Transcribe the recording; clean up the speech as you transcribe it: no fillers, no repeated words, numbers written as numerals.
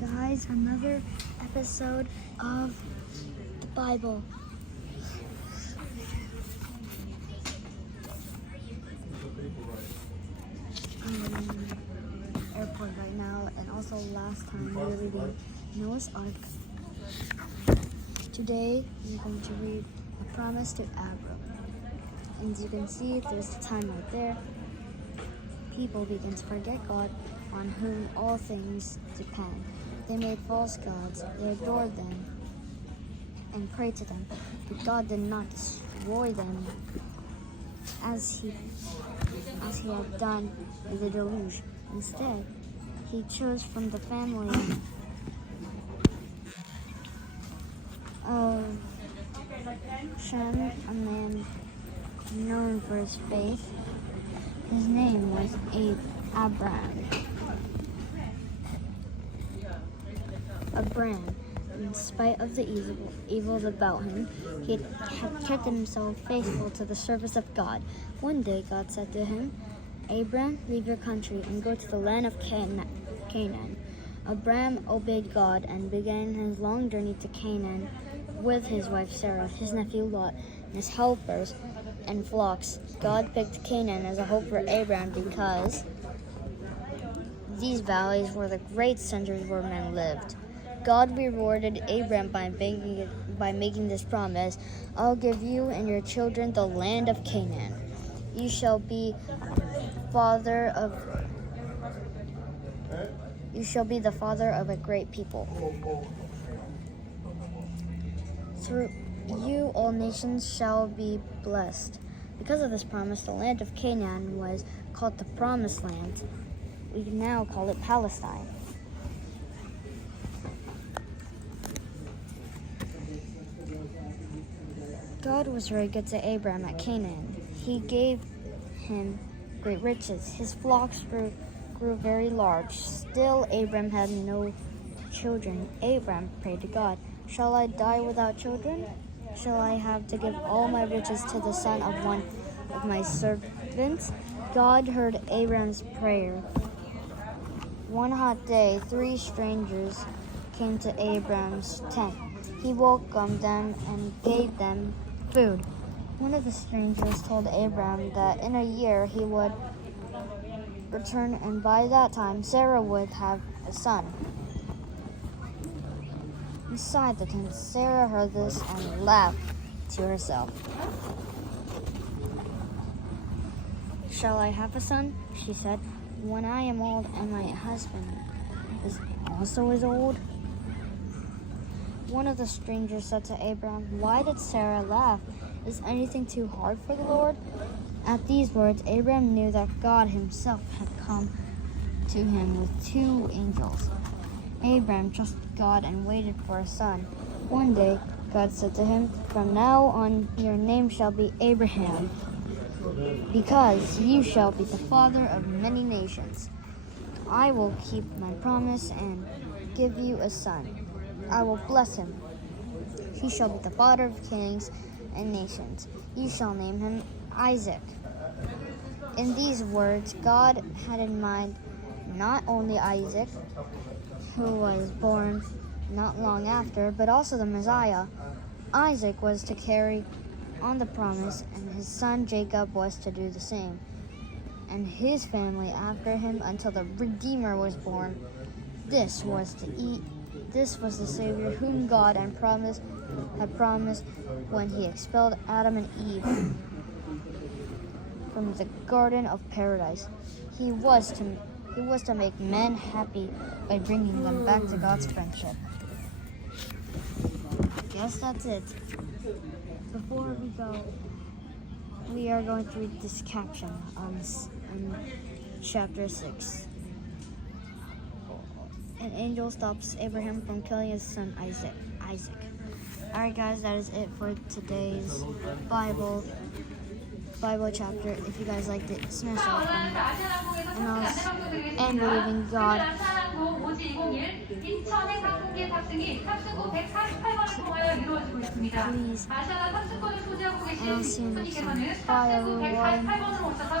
guys, another episode of the Bible. Airport right now, and also last time we were reading Noah's Ark. Today we're going to read a promise to Abram. And as you can see, there's the time right there. People begin to forget God, on whom all things depend. They made false gods, they adored them and prayed to them. But God did not destroy them as he had done in the deluge. Instead, he chose from the family of Shem, a man known for his faith. His name was Abram. In spite of the evils about him, he had kept himself faithful to the service of God. One day God said to him, "Abram, leave your country and go to the land of Canaan." Abram obeyed God and began his long journey to Canaan with his wife Sarah, his nephew Lot, and his helpers and flocks. God picked Canaan as a hope for Abram because these valleys were the great centers where men lived. God rewarded Abram by making this promise: "I'll give you and your children the land of Canaan. You shall be the father of a great people. Through you all nations shall be blessed." Because of this promise, the land of Canaan was called the Promised Land. We now call it Palestine. God was very good to Abram at Canaan. He gave him great riches. His flocks grew very large. Still, Abram had no children. Abram prayed to God, "Shall I die without children? Shall I have to give all my riches to the son of one of my servants?" God heard Abram's prayer. One hot day, 3 strangers came to Abram's tent. He welcomed them and gave them food. One of the strangers told Abram that in a year he would return, and by that time Sarah would have a son. Inside the tent, Sarah heard this and laughed to herself. "Shall I have a son?" she said, "when I am old and my husband is also as old?" One of the strangers said to Abram, "Why did Sarah laugh? Is anything too hard for the Lord?" At these words, Abram knew that God himself had come to him with 2 angels. Abram trusted God and waited for a son. One day, God said to him, "From now on, your name shall be Abraham, because you shall be the father of many nations. I will keep my promise and give you a son. I will bless him. He shall be the father of kings and nations. You shall name him Isaac." In these words, God had in mind not only Isaac, who was born not long after, but also the Messiah. Isaac was to carry on the promise, and his son Jacob was to do the same, and his family after him until the Redeemer was born. This was the Savior whom God had promised when he expelled Adam and Eve from the Garden of Paradise. He was to make men happy by bringing them back to God's friendship. I guess that's it. Before we go, we are going to read this caption in chapter 6. An angel stops Abraham from killing his son Isaac. Alright guys, that is it for today's Bible chapter. If you guys liked it, smash the like button. And believing God. Please. And I'll see you next time. Bye everyone.